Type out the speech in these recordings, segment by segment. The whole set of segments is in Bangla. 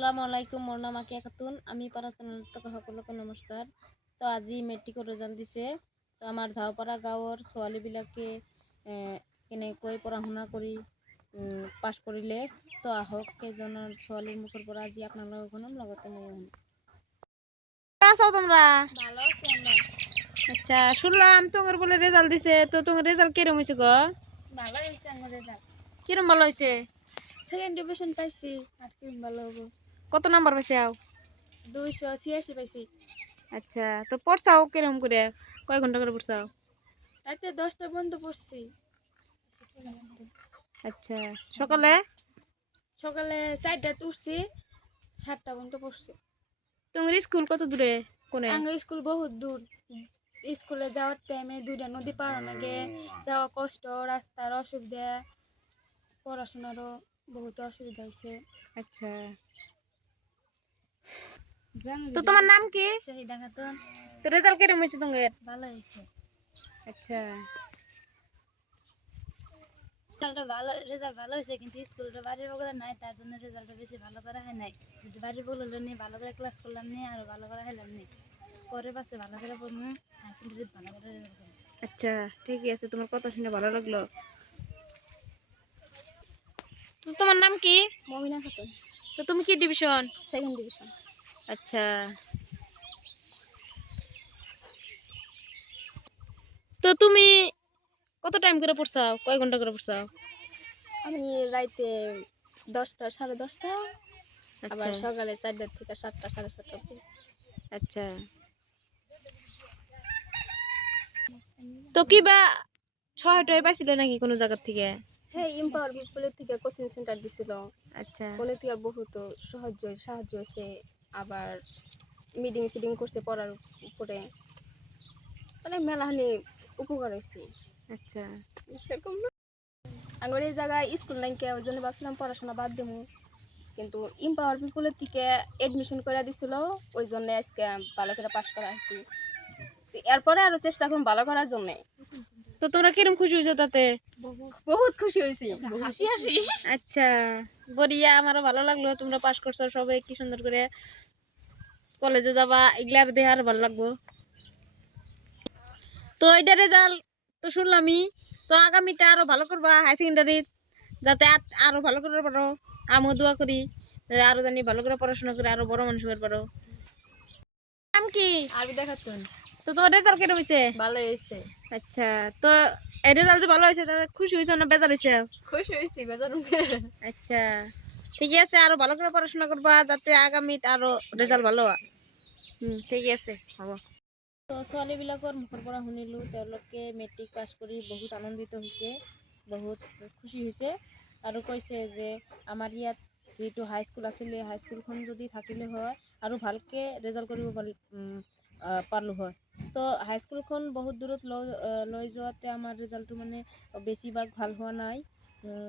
আসসালামু আলাইকুম। মোৰ নাম আকিয়া খাতুন। আমি পাৰা চেনেলত সকলোকে নমস্কাৰ। তো আজি মেট্ৰিকৰ ৰিজাল্ট দিছে। তো আমাৰ ঝাওপাৰা গাঁৱৰ ছোৱালীবিলাকে কেনেকৈ পঢ়া শুনা কৰি পাছ কৰিলে। তো আহক কেইজনৰ ছোৱালীৰ মুখৰ পৰা আজি আপোনালোকক শুনাম, লগতে মই শুনাম। আছো তোমরা? ভালো আছি আমরা। আচ্ছা, শুনলাম তোমার বলে রেজাল্ট দিছে। তো তোমার রেজাল্ট কিরম হয়েছে গো? ভালো হয়েছে আমার রেজাল্ট। কিরম ভালো হয়েছে? সেকেন্ড ডিভিশন পাইছি। আর কি ভালো হবো? কত নাম্বার পাইছে? 286 পাইছি। আচ্ছা, তো পড়ছাও কিরম করে? কয় ঘন্টা করে পড়ছাও? রাতে 10টা পর্যন্ত পড়ছি। আচ্ছা, সকালে? সকালে 4টায় উঠছি, 7টা পর্যন্ত পড়ছি। তোমার স্কুল কত দূরে? কোনে? আমার স্কুল বহুত দূর। স্কুলে যাওয়ার টাইমে 2টা নদী পার লাগে, যাওয়া কষ্ট, রাস্তার অসুবিধা, পড়াশোনারও বহুত অসুবিধা হয়েছে। আচ্ছা, তো তোমার নাম কি? শহীদা খাতুন। তো রেজাল্ট কিরম হয়েছে তোমার? ভালো হয়েছে। আচ্ছা, রেজাল্ট ভালো হয়েছে, কিন্তু স্কুলটা বাড়ির বগলে নাই, তার জন্য রেজাল্টটা বেশি ভালো করা হয় নাই। যদি বাড়ির বগলে নিয়ে ভালো করে ক্লাস করলাম নি, আরো ভালো করা হইলাম নি, পরে পাশে ভালো করে পড়বো, হাই সেকেন্ডারিতে ভালো করে রেজাল্ট করবো। আচ্ছা, ঠিকই আছে। তোমার কথা শুনে ভালো লাগলো। তো তোমার নাম কি? মমিনা খাতুন। তো তুমি কি ডিভিশন? Second division. আচ্ছা, তো তুমি কত টাইম করে পড়ছাও? কয় ঘন্টা করে পড়ছাও? আমি রাইতে 10টা, 10:30, আবার আচ্ছা, সকালে 4টা থেকে 7টা, 7:30 অবধি। আচ্ছা, তো কিবা ছয় টয় পাইছিলে নাকি কোনো জায়গার থেকে? হ্যাঁ, এম্পাওয়ার পিপলের থেকে কোচিং সেন্টার দিছিল। আচ্ছা, ওখানে থেকে বহুত সাহায্য হয়েছে। আবার মিটিং সিটিং করছে পড়ার উপরে, মানে মেলাহানি উপকার হয়েছে। আচ্ছা, সেরকম না, আমার এই জায়গায় স্কুল নাই, কে ওই জন্য ভাবছিলাম পড়াশোনা বাদ দেবো, কিন্তু এম্পাওয়ার পিপলের থেকে এডমিশন করে দিছিল, ওই জন্য আজকে ভালো করে পাশ করা হয়েছে। এরপরে আরো চেষ্টা করুন ভালো করার জন্য। তো তোমরা কিরম খুশি হয়েছো তাতে? বহুত খুশি হয়েছি, হাসি হাসি। আচ্ছা, বড়িয়া, আমারও ভালো লাগলো। তোমরা পাস করছো সবাই, কি সুন্দর করে কলেজে যাবা, এগুলার দেখে আর ভালো লাগবো। তো এটা রেজাল্ট তো শুনলামই। তো আগামীতে আরো ভালো করবা হাই সেকেন্ডারি, যাতে আরো ভালো করে পারো। আমিও দোয়া করি আরো জানি ভালো করে পড়াশোনা করে আরো বড় মানুষ হতে পারো। নাম কি? আবিদা খাতুন। তো তোমার রেজাল্ট কেমন হয়েছে? ভালো হয়েছে। আচ্ছা, তো এই রেজাল্ট ভালো হয়েছে, তাহলে খুশি হয়েছে না বেজার হয়েছে? খুশি হয়েছি, বেজার। আচ্ছা, ঠিক আছে, আরো ভালো করে পড়াশোনা করবা, যাতে আগামীতে আরো রেজাল্ট ভালো হয়। ঠিক আছে, হ'ব। তো ছোৱালীবিলাকৰ মুখৰ পৰা শুনিলোঁ, তেওঁলোকে মেট্ৰিক পাছ কৰি বহুত আনন্দিত হৈছে, বহুত খুশি হৈছে, আৰু কৈছে যে আমাৰ ইয়াত যিটো হাইস্কুল আছিলে, হাইস্কুলখন যদি থাকিলে হয় আৰু ভালকৈ ৰেজাল্ট কৰিব পাৰলোঁ হয়। তো হাইস্কুলখন বহুত দূৰত লৈ যোৱাতে আমাৰ ৰেজাল্টটো মানে বেছিভাগ ভাল হোৱা নাই,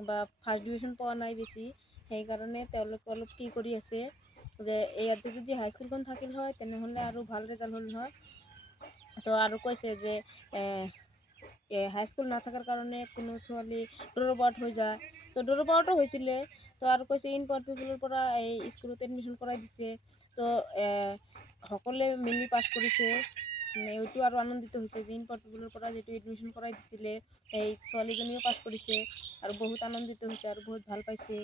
বা ফাৰ্ষ্ট ডিভিজন পোৱা নাই বেছি। সেইকাৰণে তেওঁলোকে অলপ কি কৰি আছে যে ইয়াতে যদি হাইস্কুলখন থাকিল হয় তেনেহ'লে আৰু ভাল রেজাল্ট হল হয়। তো আৰু কৈছে যে হাইস্কুল নাথাকাৰ কাৰণে কোনো ছোৱালী ড্ৰপ আউট হৈ যায়। তো ড্ৰপ আউটো হৈছিলে। তো আৰু কৈছে এম্পাৱাৰ্ড পিপলৰ পৰা এই স্কুলত এডমিশ্যন কৰাই দিছে। তো সকলোৱে মিলি পাছ কৰিছে। এইটো আৰু আনন্দিত হৈছে যে এম্পাৱাৰ্ড পিপলৰ পৰা যিটো এডমিশ্যন কৰাই দিছিলে, সেই ছোৱালীজনীও পাছ কৰিছে আৰু বহুত আনন্দিত হৈছে আৰু বহুত ভাল পাইছে।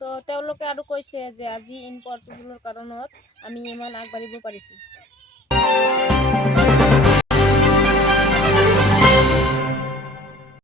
তো তেওঁলোকে আৰু কৈছে যে আজি এম্পাৱাৰ্ড পিপলৰ কাৰণত আমি ইমান আগবাঢ়িব পাৰিছোঁ।